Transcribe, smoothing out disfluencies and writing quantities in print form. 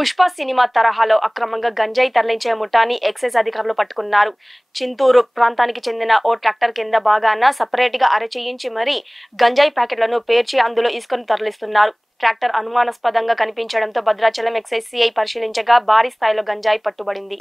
Pushpa cinema తరహాలో అక్రమంగా గంజాయి తరలించే ముఠాని ఎక్సైజ్ అధికారులు పట్టుకున్నారు. చింతూరు ప్రాంతానికి చెందిన ఓ ట్రాక్టర్ కింద భాగాన సపరేట్గా అరచేయించి మరీ గంజాయి ప్యాకెట్లను పేర్చి అందులో ఇసుకను తరలిస్తున్నారు. ట్రాక్టర్ అనుమానాస్పదంగా కనిపించడంతో భద్రాచలం ఎక్సైజ్ సిఐ పరిశీలించగా భారీ స్థాయిలో గంజాయి పట్టుబడింది.